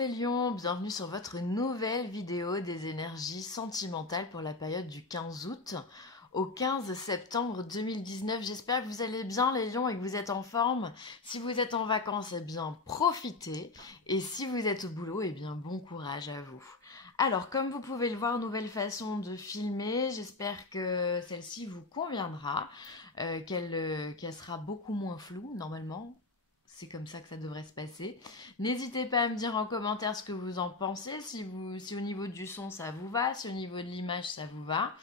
les lions, bienvenue sur votre nouvelle vidéo des énergies sentimentales pour la période du 15 août au 15 septembre 2019. J'espère que vous allez bien les lions et que vous êtes en forme. Si vous êtes en vacances, eh bien profitez. Et si vous êtes au boulot, eh bien bon courage à vous. Alors comme vous pouvez le voir, nouvelle façon de filmer. J'espère que celle-ci vous conviendra, qu'elle sera beaucoup moins floue normalement. C'est comme ça que ça devrait se passer. N'hésitez pas à me dire en commentaire ce que vous en pensez, si au niveau du son ça vous va, si au niveau de l'image ça vous va,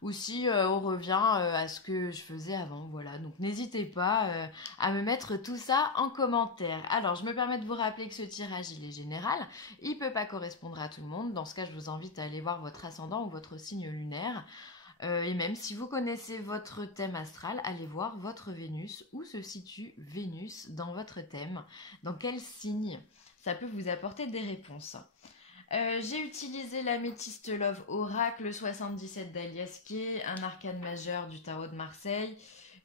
ou si on revient à ce que je faisais avant. Voilà, donc n'hésitez pas à me mettre tout ça en commentaire. Alors, je me permets de vous rappeler que ce tirage, il est général. Il ne peut pas correspondre à tout le monde. Dans ce cas, je vous invite à aller voir votre ascendant ou votre signe lunaire. Et même si vous connaissez votre thème astral, allez voir votre Vénus, où se situe Vénus dans votre thème, dans quel signe. Ça peut vous apporter des réponses. J'ai utilisé l'améthyste Love Oracle 77 d'Alias Kay, un arcane majeur du tarot de Marseille,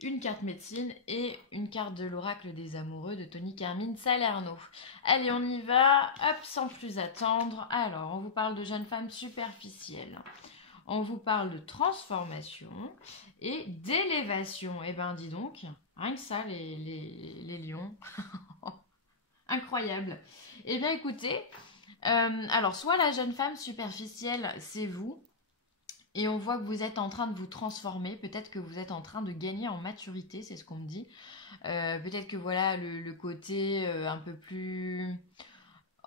une carte médecine et une carte de l'oracle des amoureux de Tony Carmine Salerno. Allez, on y va, hop, sans plus attendre. Alors, on vous parle de jeunes femmes superficielles. On vous parle de transformation et d'élévation. Eh ben, dis donc, rien que ça, les lions. Incroyable. Eh bien, écoutez, alors, soit la jeune femme superficielle, c'est vous, et on voit que vous êtes en train de vous transformer, peut-être que vous êtes en train de gagner en maturité, c'est ce qu'on me dit. Peut-être que voilà, le côté un peu plus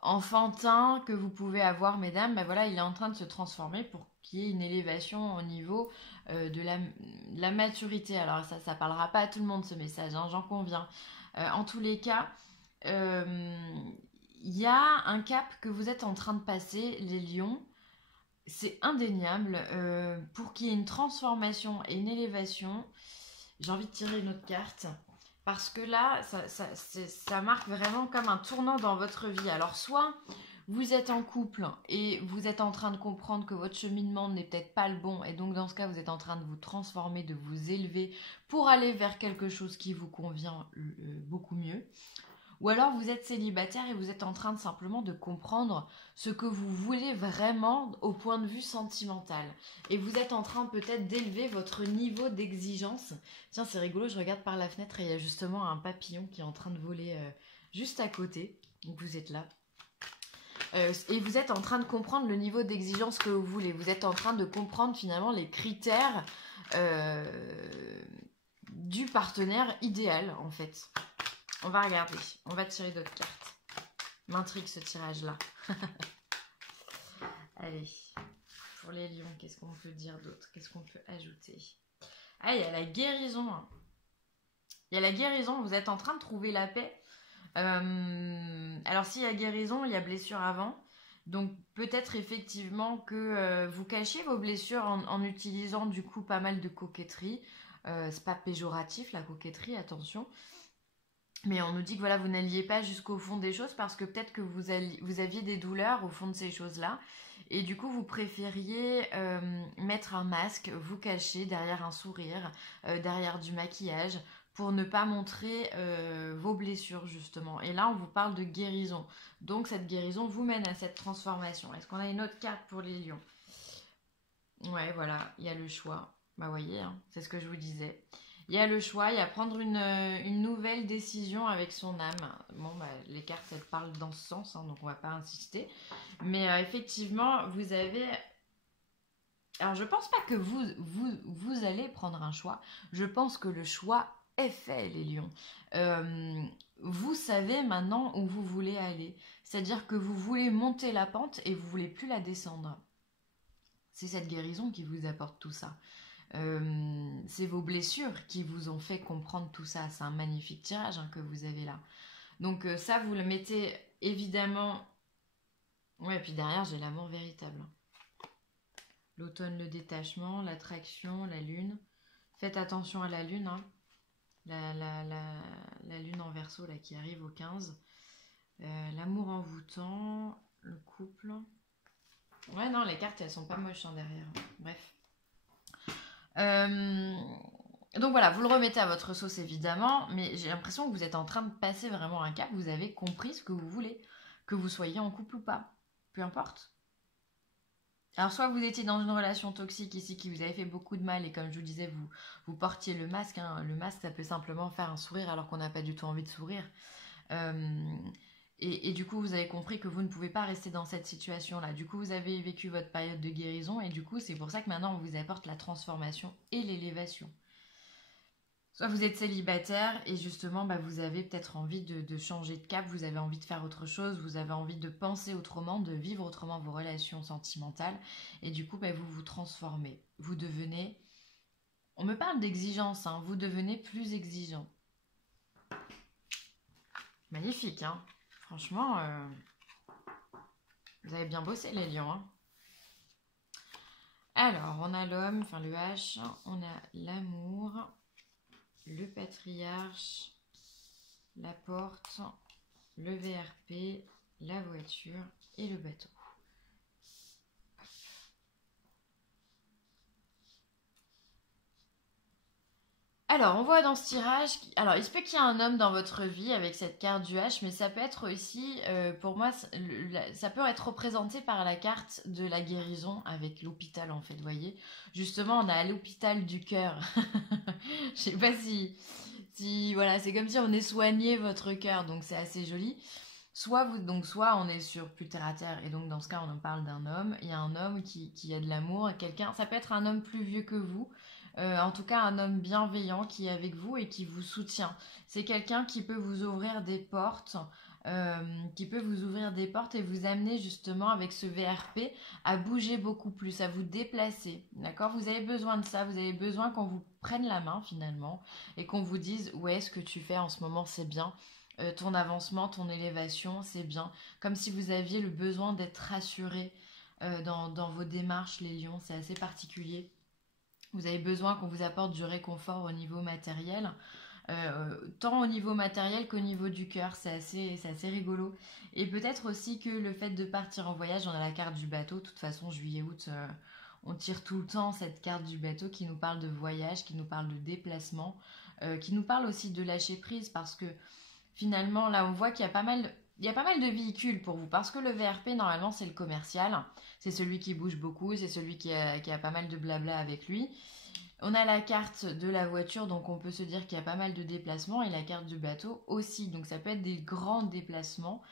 enfantin que vous pouvez avoir, mesdames, ben voilà, il est en train de se transformer pour qu'il y ait une élévation au niveau de la maturité. Alors ça parlera pas à tout le monde ce message, hein, j'en conviens. En tous les cas, il y a un cap que vous êtes en train de passer, les lions. C'est indéniable. Pour qu'il y ait une transformation et une élévation, j'ai envie de tirer une autre carte. Parce que là, ça marque vraiment comme un tournant dans votre vie. Alors, soit vous êtes en couple et vous êtes en train de comprendre que votre cheminement n'est peut-être pas le bon. Et donc, dans ce cas, vous êtes en train de vous transformer, de vous élever pour aller vers quelque chose qui vous convient beaucoup mieux. Ou alors, vous êtes célibataire et vous êtes en train de simplement de comprendre ce que vous voulez vraiment au point de vue sentimental. Et vous êtes en train peut-être d'élever votre niveau d'exigence. Tiens, c'est rigolo, je regarde par la fenêtre et il y a justement un papillon qui est en train de voler juste à côté. Donc vous êtes là. Et vous êtes en train de comprendre le niveau d'exigence que vous voulez. Vous êtes en train de comprendre finalement les critères du partenaire idéal en fait. On va regarder, on va tirer d'autres cartes. M'intrigue ce tirage-là. Allez, pour les lions, qu'est-ce qu'on peut dire d'autre? Qu'est-ce qu'on peut ajouter? Ah, il y a la guérison. Il y a la guérison, vous êtes en train de trouver la paix. Alors, s'il y a guérison, il y a blessure avant. Donc, peut-être effectivement que vous cachez vos blessures en utilisant du coup pas mal de coquetterie. C'est pas péjoratif la coquetterie, attention. Mais on nous dit que voilà, vous n'alliez pas jusqu'au fond des choses parce que peut-être que vous aviez des douleurs au fond de ces choses-là. Et du coup, vous préfériez mettre un masque, vous cacher derrière un sourire, derrière du maquillage, pour ne pas montrer vos blessures, justement. Et là, on vous parle de guérison. Donc, cette guérison vous mène à cette transformation. Est-ce qu'on a une autre carte pour les lions? Ouais, voilà, il y a le choix. Bah, voyez, hein, c'est ce que je vous disais. Il y a le choix, il y a prendre une nouvelle décision avec son âme. Bon, bah, les cartes, elles parlent dans ce sens, hein, donc on va pas insister. Mais effectivement, vous avez... Alors, je pense pas que vous allez prendre un choix. Je pense que le choix est fait, les lions. Vous savez maintenant où vous voulez aller. C'est-à-dire que vous voulez monter la pente et vous voulez plus la descendre. C'est cette guérison qui vous apporte tout ça. C'est vos blessures qui vous ont fait comprendre tout ça. C'est un magnifique tirage hein, que vous avez là. Donc ça, vous le mettez évidemment... Ouais, et puis derrière, j'ai l'amour véritable. L'automne, le détachement, l'attraction, la lune. Faites attention à la lune. Hein. La lune en Verseau là, qui arrive au 15. L'amour envoûtant, le couple. Ouais, non, les cartes, elles sont pas moches hein, derrière. Bref. Donc voilà, vous le remettez à votre sauce évidemment, mais j'ai l'impression que vous êtes en train de passer vraiment un cap, vous avez compris ce que vous voulez. que vous soyez en couple ou pas, peu importe. Alors soit vous étiez dans une relation toxique ici qui vous avait fait beaucoup de mal et comme je vous disais, vous portiez le masque. Hein. Le masque, ça peut simplement faire un sourire alors qu'on n'a pas du tout envie de sourire. Et du coup, vous avez compris que vous ne pouvez pas rester dans cette situation-là. Du coup, vous avez vécu votre période de guérison et du coup, c'est pour ça que maintenant, on vous apporte la transformation et l'élévation. Soit vous êtes célibataire et justement, vous avez peut-être envie de changer de cap, vous avez envie de faire autre chose, vous avez envie de penser autrement, de vivre autrement vos relations sentimentales. Et du coup, vous vous transformez. Vous devenez... On me parle d'exigence, hein, vous devenez plus exigeant. Magnifique, hein. Franchement, vous avez bien bossé les lions, hein. Alors, on a l'homme, enfin le H, on a l'amour, le patriarche, la porte, le VRP, la voiture et le bateau. Alors, on voit dans ce tirage, alors il se peut qu'il y ait un homme dans votre vie avec cette carte du H, mais ça peut être aussi, pour moi, ça peut être représenté par la carte de la guérison avec l'hôpital en fait, vous voyez. Justement, on a l'hôpital du cœur. Je sais pas si voilà, c'est comme si on est soigné votre cœur, donc c'est assez joli. Soit on est sur plus terre à terre, et donc dans ce cas, on en parle d'un homme. Il y a un homme qui a de l'amour, quelqu'un, ça peut être un homme plus vieux que vous. En tout cas, un homme bienveillant qui est avec vous et qui vous soutient. C'est quelqu'un qui peut vous ouvrir des portes, et vous amener justement avec ce VRP à bouger beaucoup plus, à vous déplacer. D'accord? Vous avez besoin de ça, vous avez besoin qu'on vous prenne la main finalement et qu'on vous dise ouais, ce que tu fais en ce moment c'est bien. Ton avancement, ton élévation, c'est bien. Comme si vous aviez le besoin d'être rassuré dans vos démarches, les lions, c'est assez particulier. Vous avez besoin qu'on vous apporte du réconfort au niveau matériel, tant au niveau matériel qu'au niveau du cœur, c'est assez rigolo. Et peut-être aussi que le fait de partir en voyage, on a la carte du bateau, de toute façon juillet-août, on tire tout le temps cette carte du bateau qui nous parle de voyage, qui nous parle de déplacement, qui nous parle aussi de lâcher prise parce que finalement là on voit qu'il y a pas mal de véhicules pour vous parce que le VRP normalement c'est le commercial, c'est celui qui bouge beaucoup, c'est celui qui a pas mal de blabla avec lui. On a la carte de la voiture, donc on peut se dire qu'il y a pas mal de déplacements, et la carte du bateau aussi, donc ça peut être des grands déplacements.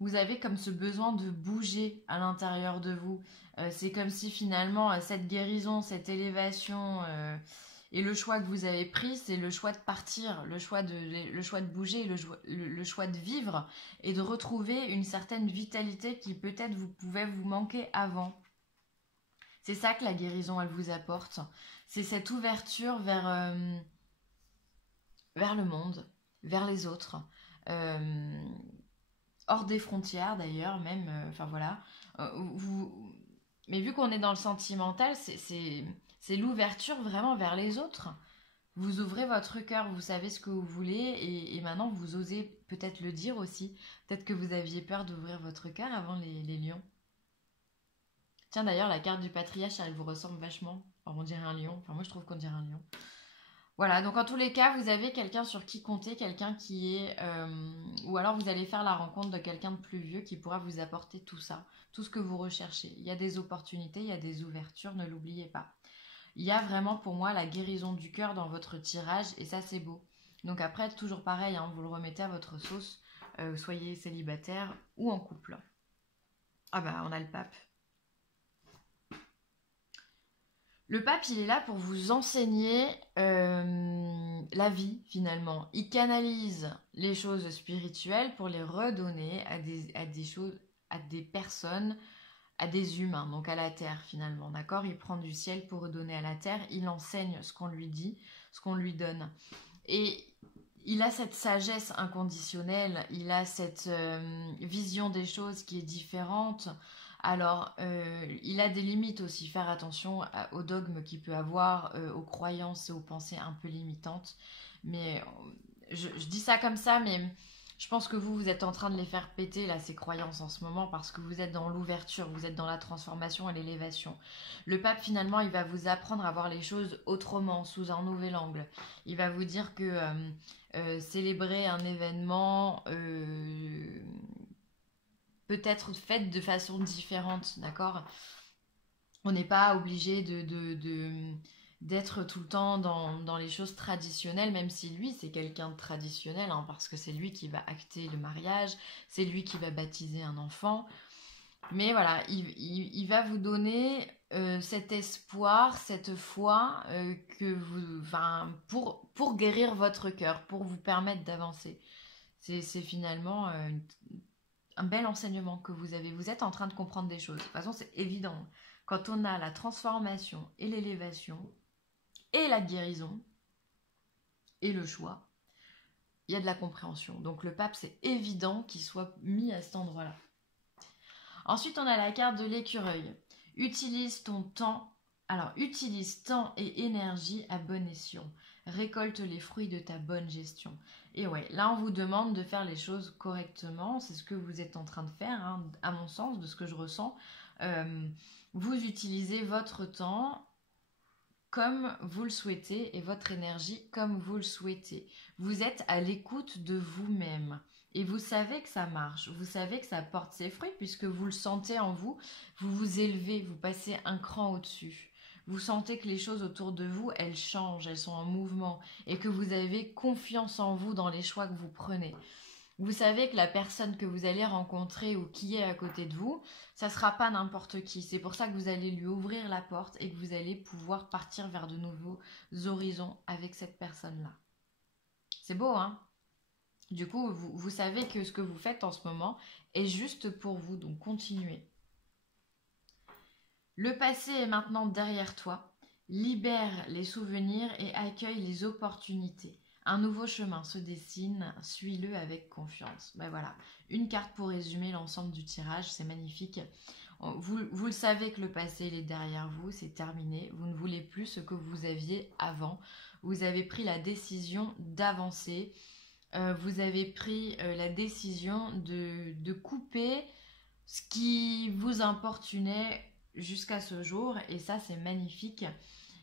Vous avez comme ce besoin de bouger à l'intérieur de vous. C'est comme si finalement cette guérison, cette élévation et le choix que vous avez pris, c'est le choix de partir, le choix de bouger, le choix de vivre et de retrouver une certaine vitalité qui peut-être vous pouvait vous manquer avant. C'est ça que la guérison, elle vous apporte. C'est cette ouverture vers le monde, vers les autres, hors des frontières d'ailleurs, même, enfin voilà. Mais vu qu'on est dans le sentimental, c'est l'ouverture vraiment vers les autres. Vous ouvrez votre cœur, vous savez ce que vous voulez, et maintenant vous osez peut-être le dire aussi. Peut-être que vous aviez peur d'ouvrir votre cœur avant les lions. Tiens, d'ailleurs, la carte du patriarche, elle vous ressemble vachement. Alors, on dirait un lion. Enfin, moi, je trouve qu'on dirait un lion. Voilà, donc en tous les cas, vous avez quelqu'un sur qui compter, quelqu'un qui est... ou alors vous allez faire la rencontre de quelqu'un de plus vieux qui pourra vous apporter tout ça, tout ce que vous recherchez. Il y a des opportunités, il y a des ouvertures, ne l'oubliez pas. Il y a vraiment pour moi la guérison du cœur dans votre tirage, et ça, c'est beau. Donc après, toujours pareil, hein, vous le remettez à votre sauce, soyez célibataire ou en couple. Ah bah, on a le pape. Le pape, il est là pour vous enseigner la vie, finalement. Il canalise les choses spirituelles pour les redonner à des choses, à des personnes, à des humains, donc à la terre, finalement. D'accord? Il prend du ciel pour redonner à la terre. Il enseigne ce qu'on lui dit, ce qu'on lui donne. Et il a cette sagesse inconditionnelle, il a cette vision des choses qui est différente. Alors, il a des limites aussi, faire attention aux dogmes qu'il peut avoir, aux croyances et aux pensées un peu limitantes. Mais je dis ça comme ça, mais je pense que vous êtes en train de les faire péter, là, ces croyances en ce moment, parce que vous êtes dans l'ouverture, vous êtes dans la transformation et l'élévation. Le pape, finalement, il va vous apprendre à voir les choses autrement, sous un nouvel angle. Il va vous dire que célébrer un événement... peut-être faites de façon différente, d'accord? On n'est pas obligé d'être tout le temps dans les choses traditionnelles, même si lui, c'est quelqu'un de traditionnel, hein, parce que c'est lui qui va acter le mariage, c'est lui qui va baptiser un enfant. Mais voilà, il va vous donner cet espoir, cette foi que vous, enfin, pour guérir votre cœur, pour vous permettre d'avancer. C'est finalement un bel enseignement que vous avez. Vous êtes en train de comprendre des choses. De toute façon, c'est évident. Quand on a la transformation et l'élévation et la guérison et le choix, il y a de la compréhension. Donc le pape, c'est évident qu'il soit mis à cet endroit-là. Ensuite, on a la carte de l'écureuil. Utilise ton temps. Alors, utilise temps et énergie à bon escient. Récolte les fruits de ta bonne gestion. Et ouais, là, on vous demande de faire les choses correctement. C'est ce que vous êtes en train de faire, hein, à mon sens, de ce que je ressens. Vous utilisez votre temps comme vous le souhaitez et votre énergie comme vous le souhaitez. Vous êtes à l'écoute de vous-même. Et vous savez que ça marche, vous savez que ça porte ses fruits puisque vous le sentez en vous, vous vous élevez, vous passez un cran au-dessus. Vous sentez que les choses autour de vous, elles changent, elles sont en mouvement et que vous avez confiance en vous dans les choix que vous prenez. Vous savez que la personne que vous allez rencontrer ou qui est à côté de vous, ça ne sera pas n'importe qui. C'est pour ça que vous allez lui ouvrir la porte et que vous allez pouvoir partir vers de nouveaux horizons avec cette personne-là. C'est beau, hein ? Du coup, vous savez que ce que vous faites en ce moment est juste pour vous, donc continuez. Le passé est maintenant derrière toi. Libère les souvenirs et accueille les opportunités. Un nouveau chemin se dessine, suis-le avec confiance. Ben voilà, une carte pour résumer l'ensemble du tirage, c'est magnifique. Vous le savez que le passé il est derrière vous, c'est terminé. Vous ne voulez plus ce que vous aviez avant. Vous avez pris la décision d'avancer. Vous avez pris la décision de couper ce qui vous importunait jusqu'à ce jour et ça c'est magnifique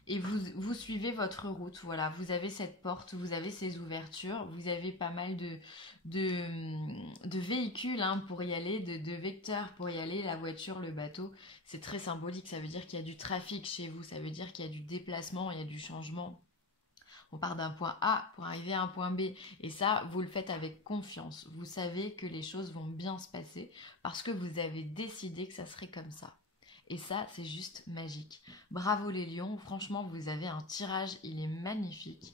et vous suivez votre route, voilà, vous avez cette porte, vous avez ces ouvertures, vous avez pas mal de véhicules hein, pour y aller, de vecteurs pour y aller, la voiture, le bateau, c'est très symbolique, ça veut dire qu'il y a du trafic chez vous, ça veut dire qu'il y a du déplacement, il y a du changement. On part d'un point A pour arriver à un point B. Et ça, vous le faites avec confiance. Vous savez que les choses vont bien se passer parce que vous avez décidé que ça serait comme ça. Et ça, c'est juste magique. Bravo les lions. Franchement, vous avez un tirage, il est magnifique.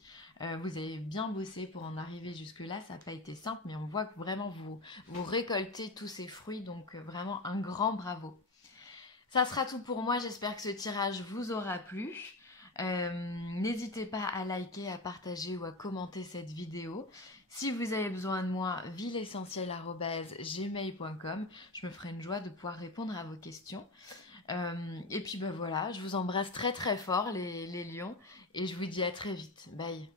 Vous avez bien bossé pour en arriver jusque-là. Ça n'a pas été simple, mais on voit que vraiment vous récoltez tous ces fruits. Donc vraiment un grand bravo. Ça sera tout pour moi. J'espère que ce tirage vous aura plu. N'hésitez pas à liker, à partager ou à commenter cette vidéo. Si vous avez besoin de moi, villeessentielle@gmail.com. Je me ferai une joie de pouvoir répondre à vos questions. Et puis ben voilà, je vous embrasse très très fort les lions et je vous dis à très vite. Bye.